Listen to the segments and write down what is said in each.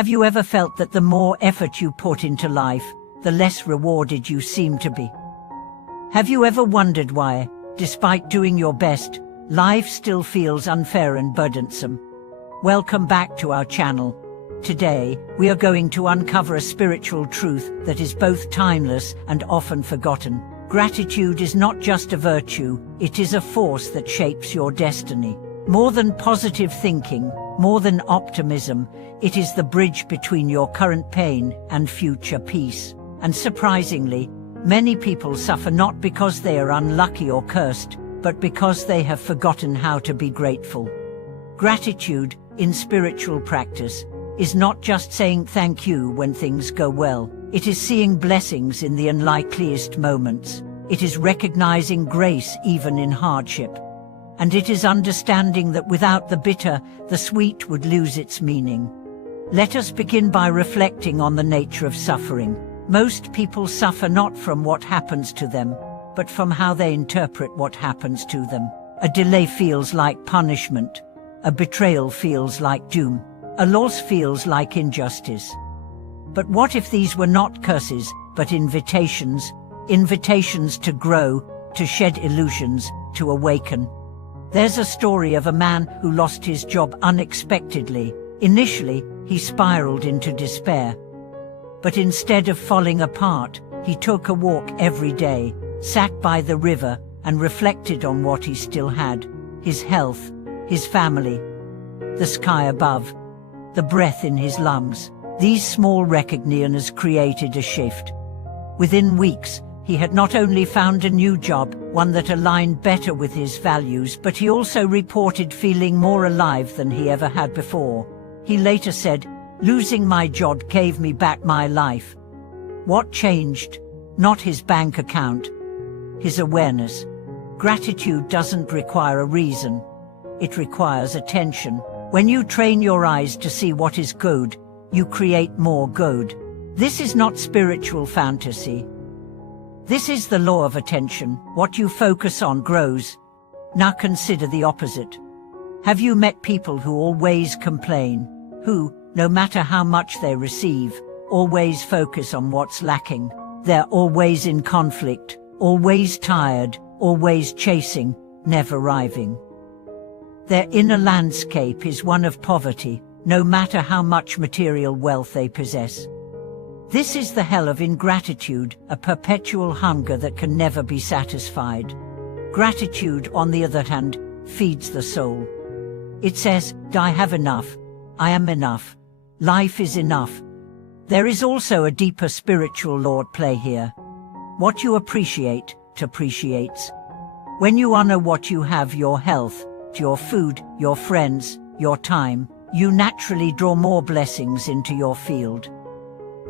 Have you ever felt that the more effort you put into life, the less rewarded you seem to be? Have you ever wondered why, despite doing your best, life still feels unfair and burdensome? Welcome back to our channel. Today, we are going to uncover a spiritual truth that is both timeless and often forgotten. Gratitude is not just a virtue, it is a force that shapes your destiny. More than positive thinking, more than optimism, it is the bridge between your current pain and future peace. And surprisingly, many people suffer not because they are unlucky or cursed, but because they have forgotten how to be grateful. Gratitude, in spiritual practice, is not just saying thank you when things go well. It is seeing blessings in the unlikeliest moments. It is recognizing grace even in hardship. And it is understanding that without the bitter, the sweet would lose its meaning. Let us begin by reflecting on the nature of suffering. Most people suffer not from what happens to them, but from how they interpret what happens to them. A delay feels like punishment. A betrayal feels like doom. A loss feels like injustice. But what if these were not curses, but invitations? Invitations to grow, to shed illusions, to awaken. There's a story of a man who lost his job unexpectedly. Initially, he spiraled into despair. But instead of falling apart, he took a walk every day, sat by the river, and reflected on what he still had: his health, his family, the sky above, the breath in his lungs. These small recognitions created a shift. Within weeks, he had not only found a new job, one that aligned better with his values, but he also reported feeling more alive than he ever had before. He later said, "Losing my job gave me back my life." What changed? Not his bank account, his awareness. Gratitude doesn't require a reason. It requires attention. When you train your eyes to see what is good, you create more good. This is not spiritual fantasy. This is the law of attention. What you focus on grows. Now consider the opposite. Have you met people who always complain? Who, no matter how much they receive, always focus on what's lacking? They're always in conflict, always tired, always chasing, never arriving. Their inner landscape is one of poverty, no matter how much material wealth they possess. This is the hell of ingratitude, a perpetual hunger that can never be satisfied. Gratitude, on the other hand, feeds the soul. It says, "I have enough. I am enough. Life is enough." There is also a deeper spiritual law at play here. What you appreciate, appreciates. When you honor what you have, your health, your food, your friends, your time, you naturally draw more blessings into your field.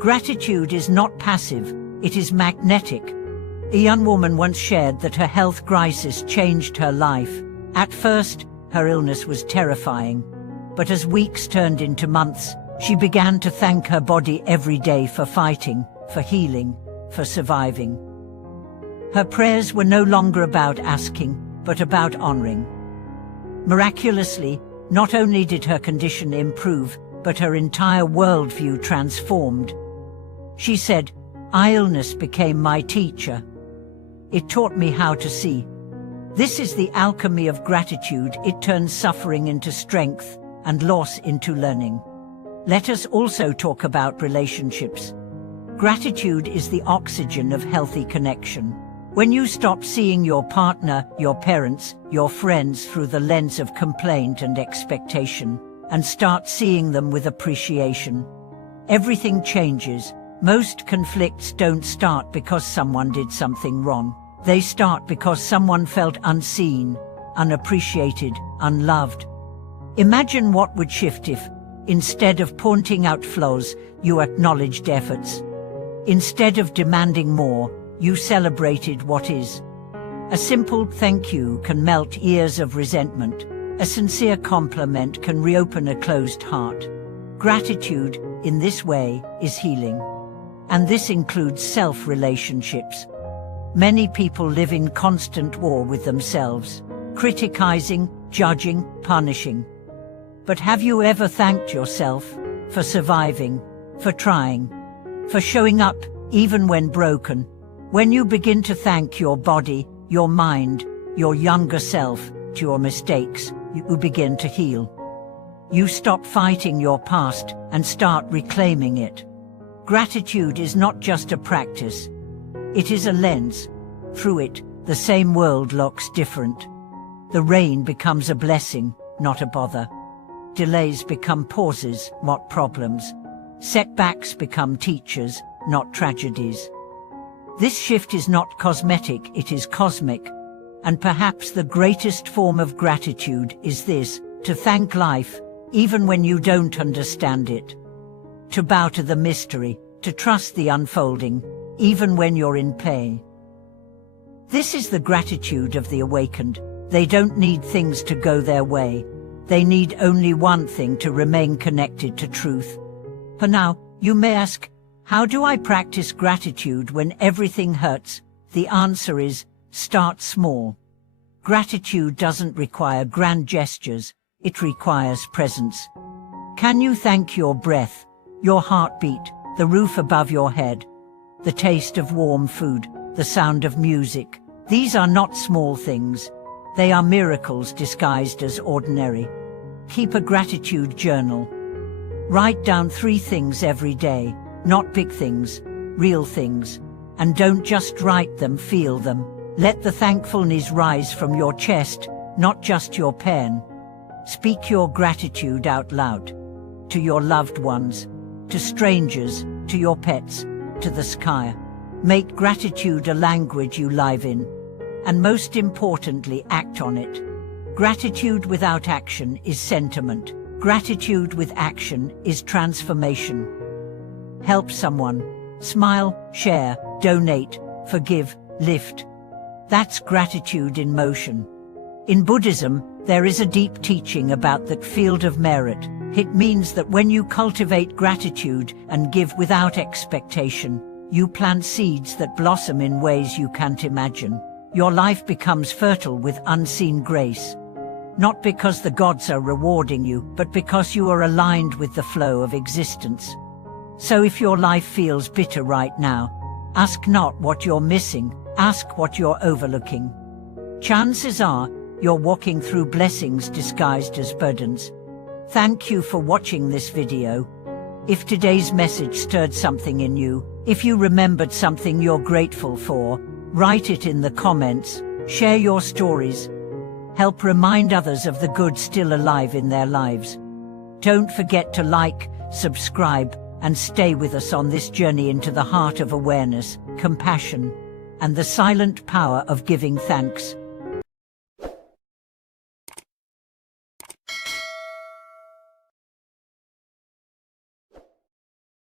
Gratitude is not passive, it is magnetic. A young woman once shared that her health crisis changed her life. At first, her illness was terrifying. But as weeks turned into months, she began to thank her body every day for fighting, for healing, for surviving. Her prayers were no longer about asking, but about honoring. Miraculously, not only did her condition improve, but her entire worldview transformed. She said, "Illness became my teacher. It taught me how to see." This is the alchemy of gratitude. It turns suffering into strength and loss into learning. Let us also talk about relationships. Gratitude is the oxygen of healthy connection. When you stop seeing your partner, your parents, your friends through the lens of complaint and expectation, and start seeing them with appreciation, everything changes. Most conflicts don't start because someone did something wrong. They start because someone felt unseen, unappreciated, unloved. Imagine what would shift if, instead of pointing out flaws, you acknowledged efforts. Instead of demanding more, you celebrated what is. A simple thank you can melt years of resentment. A sincere compliment can reopen a closed heart. Gratitude, in this way, is healing. And this includes self-relationships. Many people live in constant war with themselves, criticizing, judging, punishing. But have you ever thanked yourself? for surviving, for trying, for showing up even when broken. When you begin to thank your body, your mind, your younger self, to your mistakes, you begin to heal. You stop fighting your past and start reclaiming it. Gratitude is not just a practice. It is a lens. Through it, the same world looks different. The rain becomes a blessing, not a bother. Delays become pauses, not problems. Setbacks become teachers, not tragedies. This shift is not cosmetic, it is cosmic. And perhaps the greatest form of gratitude is this: to thank life, even when you don't understand it. To bow to the mystery, to trust the unfolding, even when you're in pain. This is the gratitude of the awakened. They don't need things to go their way. They need only one thing: to remain connected to truth. For now, you may ask, how do I practice gratitude when everything hurts? The answer is, start small. Gratitude doesn't require grand gestures, it requires presence. Can you thank your breath, your heartbeat, the roof above your head, the taste of warm food, the sound of music? These are not small things. They are miracles disguised as ordinary. Keep a gratitude journal. Write down 3 things every day, not big things, real things. And don't just write them, feel them. Let the thankfulness rise from your chest, not just your pen. Speak your gratitude out loud. To your loved ones, to strangers, to your pets, to the sky. Make gratitude a language you live in. And most importantly, act on it. Gratitude without action is sentiment. Gratitude with action is transformation. Help someone. Smile, share, donate, forgive, lift. That's gratitude in motion. In Buddhism, there is a deep teaching about that field of merit. It means that when you cultivate gratitude and give without expectation, you plant seeds that blossom in ways you can't imagine. Your life becomes fertile with unseen grace. Not because the gods are rewarding you, but because you are aligned with the flow of existence. So if your life feels bitter right now, ask not what you're missing, ask what you're overlooking. Chances are, you're walking through blessings disguised as burdens. Thank you for watching this video. If today's message stirred something in you, if you remembered something you're grateful for, write it in the comments, share your stories. Help remind others of the good still alive in their lives. Don't forget to like, subscribe, and stay with us on this journey into the heart of awareness, compassion, and the silent power of giving thanks.